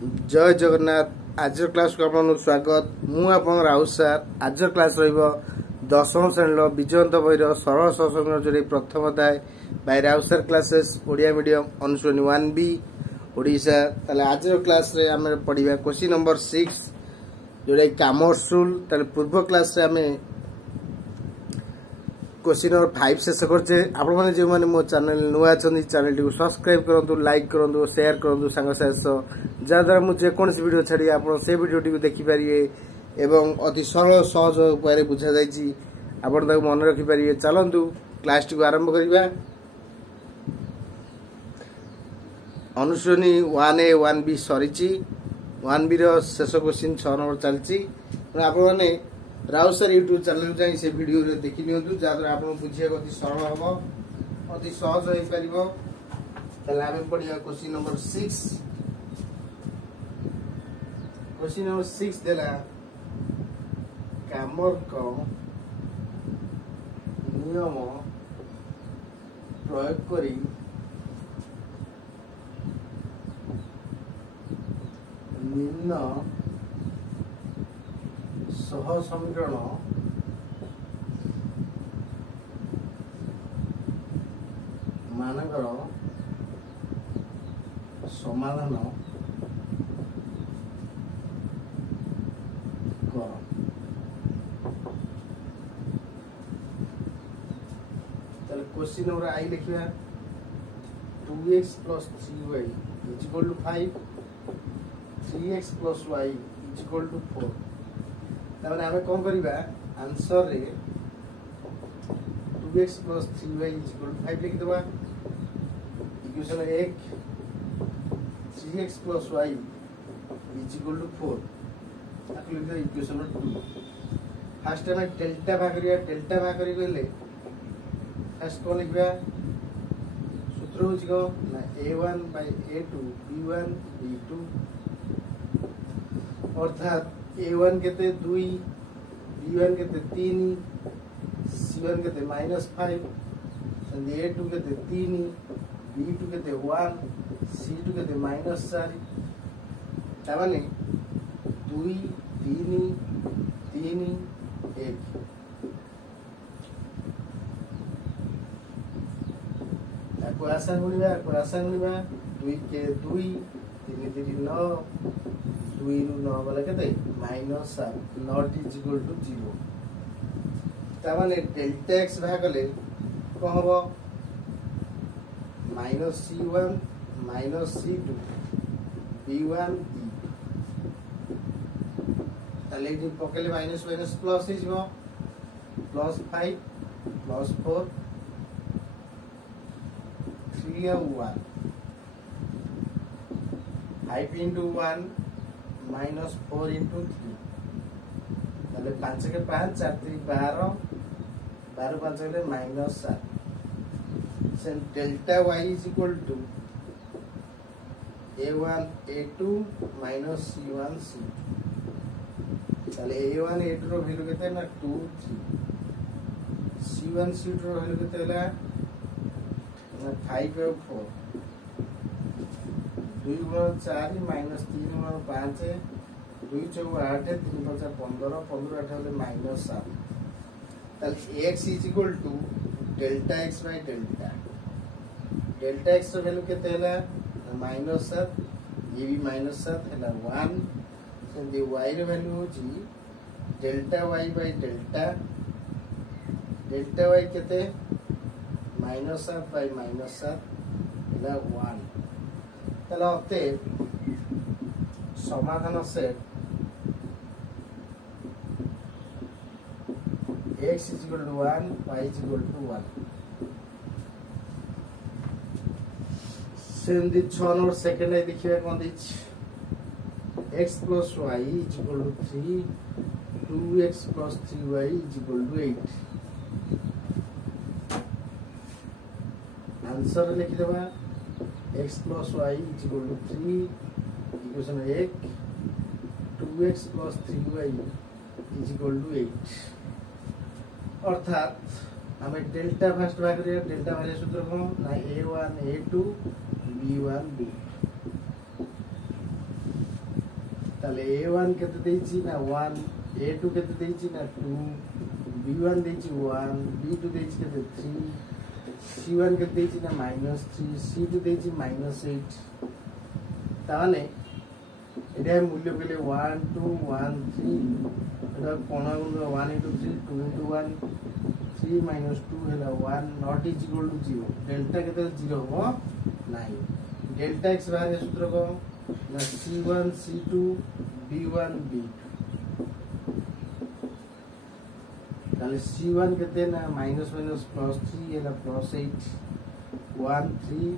जय जगन्नाथ। आज क्लास को आपन स्वागत। मु आपन राउत सार। आज क्लास रहिबो दशम श्रेणी विजयंत बहिर सरल सत्संग जोरे प्रथम अध्याय by Raut sir classes Odia medium अनुश्रेणी 1B ओडिशा। ताले आज क्लास रे हम पढिबा क्वेश्चन नंबर 6 जोरे कामर्सुल। ताले पूर्व क्लास रे हमें क्वेश्चन नंबर 5 शेष करछे। आपण माने जे माने मो चैनल नुआ छथि चैनल टी को सब्सक्राइब करंतु, लाइक करंतु, शेयर करंतु संग साथ जा द्वारा मु जे कोनसी वीडियो छाडी आपण से वीडियो टी को देखि परिए एवं अति सरल सहज उपाय बुझा जायछि। आपण ताको मन रखि परिए। चलंतु क्लास टी को आरंभ करिबा। अनुश्रेणी 1A 1B सरीछि। 1B रो शेष क्वेश्चन 6 नंबर चलछि। आपण माने राउत सर यूट्यूब चैनल जाई से वीडियो रे देखि नियंतु जादर आपण बुझिया अति सरल हबो, अति सहज होई परिबो। तले हम पढिया क्वेश्चन नंबर 6। क्वेश्चन नंबर 6 देला कामर को नियम प्रयोग करी निम्न सह समीकरण मानकर समाधान कर। ताले क्वेश्चन नंबर आई लिखिया 2x + 3y = 5, 3x + y = 4। ताने हमें कौन करिबा आंसर रे 2x + 3y = 5 लिख देबा। इक्वेशन 1 3x + y = 4 ताकि लिख दे इक्वेशन 2। फर्स्ट हमें डेल्टा भाग करिया। डेल्टा भाग करी गेले फर्स्ट कोन लिखबा सूत्र होछि को ना a1 / a2 b1 b2 अर्थात a1 केते 2, b1 केते 3, c1 केते -5, a2 केते 3, b2 केते 1, c2 केते -4। ता माने 2 3 3 1 ताको आसान गुणिबा 2 के 2 3 3 9 2 ରୁ 9 गले केते -7 नॉट इक्वल टू 0। ता माने डेल्टा x भाग गले को हबो -c1 -c2 b1 ताले जे पकेले माइनस माइनस प्लस हे जिवो +5 +4 3 और 1 5 × 1 -4 × 3 ताले 5 के 5 4 3 12 12 5 गले -7। से delta y = a1 a2 - c1 c2। ताले a1 a2 रो वैल्यू केते ना 2 3, c1 c2 रो वैल्यू केते होला ना 5 और 4। 2 × 4 - 3 × 5 2 × 8 3 × 5 15 15 8 होले -7। ताले x = delta x / delta. Delta x रो वैल्यू केते होला -7, ये भी -7 हैला 1। सेंदी y रो वैल्यू होची delta y / delta. Delta y केते -7 / -7 हैला 1। तला होते समाधान set x = 1 y = 1। सेंदी 6 number second है देखिए कोन दिछ x + y = 3, 2x + 3y = 8। Answer लिख देबा x + y = 3 equation 1 2x + 3y = 8। अर्थात हमें डेल्टा फर्स्ट भाग रे डेल्टा वाले सूत्र को ना a1 a2 b1 b2 ताले A1 केते देइछि ना 1, A2 केते देइछि ना 2, B1 देइछि 1, B2 देइछि केते 3, C1 केते देइछि ना -3, C2 देइछि -8। ताने एटा मूल्य केले 1 2 1 3 एटा कोना 1 into 3 2 into 1 3 minus 2 है 1 not is equal to 0 delta के 0 हो नहीं डेल्टा x बाहर सूत्र को ना c1 c2 b1 b2 ताले c1 केते ना माइनस माइनस प्लस 3 है +8 1 3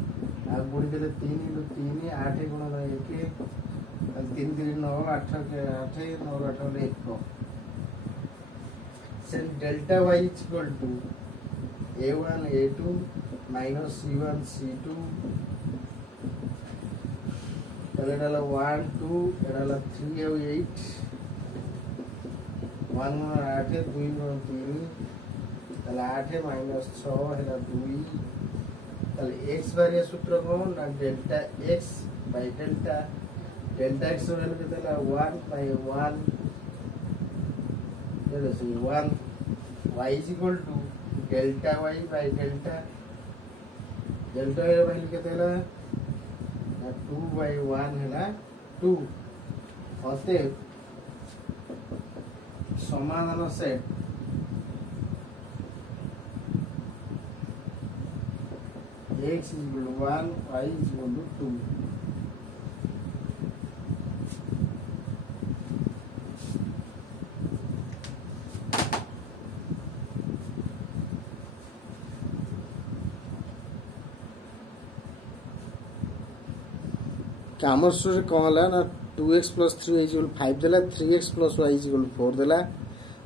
आ गुणी केते 3 into 3 8 गुणन 1 3 3 9 8 के 8 9 8 ले 1 then delta y is equal to a1 a2 minus c1 c2 তাহলে এটা হলো 1 2 এটা হলো 3 और 8 1 গুণ 8 2 গুণ 3 তাহলে 8 মাইনাস 6 হলো 2 তাহলে x বারিয়া সূত্র কোন না delta x by delta x হলো কত হলো 1 by 1 this is 1 y is equal to delta y by delta y value केते हला 2 by 1 हला 2 अतः समाधान set x is equal to 1 y is equal to 2 commerce कौन है ना 2x plus 3y is equal to 5 देला 3x plus y is equal to 4 देला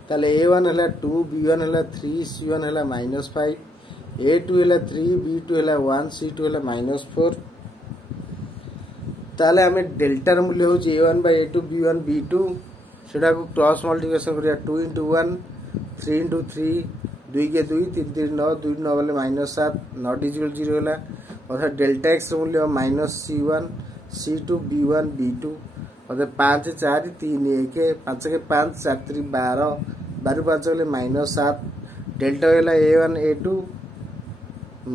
ताले a1 हला 2 b1 हला 3 c1 हला -5 a2 हला 3 b2 हला 1 c2 हला -4 ताले हमें डेल्टा र मूल्य हो a1 by a2 b1 b2 सेटा को क्रॉस मल्टीप्लिकेशन करिया 2 into 1 3 into 3 2 के 2 3 3 9 2 9 वाले -7 not is equal to 0 हला अर्थात डेल्टा x र मूल्य -c1 c2 b1 b2 और 5 4 3 1 5 के 5 4 3 12 12 5 गले -7 डेल्टा होला a1 a2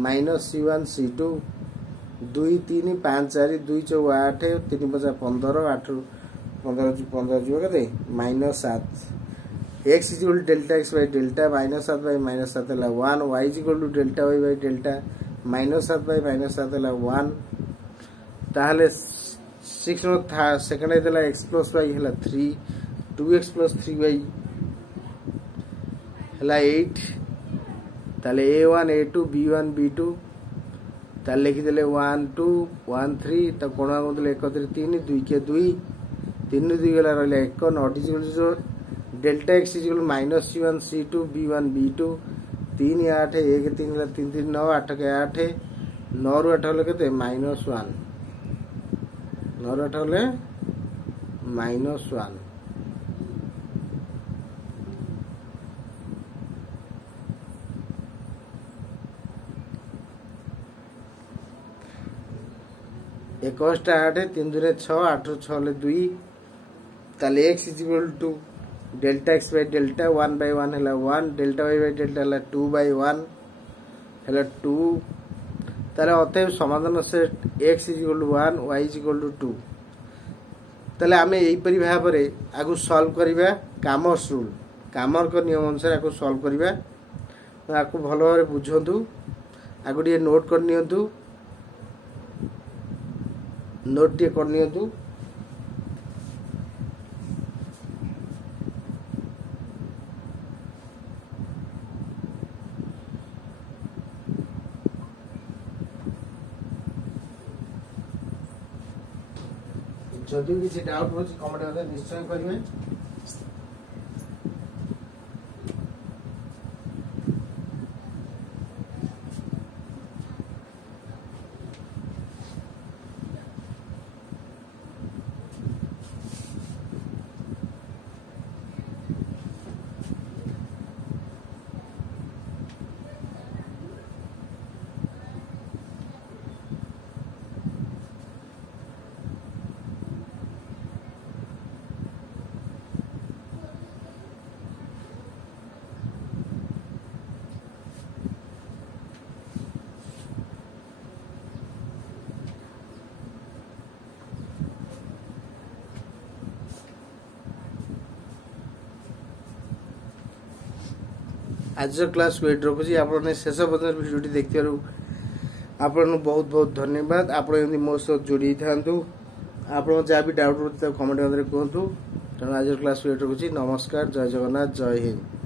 -c1 c2 2 3 5 4 2 4 8 3 5 15 8 15 15 जो कते -7 x is equal to delta x by delta -7 by -7 होला 1 y is equal to delta y by delta -7 by -7 होला 1 ताहले 6 नो था सेकंड आइतला x plus y हला 3 2x plus 3y हला 8 ताले a1 a2 b1 b2 ताले लिखि देले 1 2 1 3 त कोणा को देले 1 3 2 के 2 3 2 गला रहले 1 not is equal to delta x is equal -c1 c2 b1 b2 3 8 1 3 ला 3 3 9 8 के 8 9 रु 8 होले केते -1 नौरठ होले -1 21 8 3 2 6 8 6 ले 2 ताले x is equal to delta x by delta 1 by 1 हला 1 delta y by delta हला 2 by 1 हला 2 ताले अतः समाधान set x is equal to 1 y is equal to 2 ताले आमे एई परि भाव रे आगु सॉल्व करिबा कामर्स रूल कामर को नियम अनुसार आगु सॉल्व करिबा आकु भलो भाबरे बुझंतु आगु डी नोट कर नियंतु नोट टी कर नियंतु जदि किसी डाउट हो कमेंट करके निश्चय करिवे आज क्लास को एट रखुची आपने शेष पर्यटन भिडियो देखिबार आपन बहुत बहुत धन्यवाद। आप मो सहित जोड़ी था आप जहाँ भी डाउट रोचे कमेंट कहतु। तेणु आज क्लास को एट रखुची। नमस्कार, जय जगन्नाथ, जय हिंद।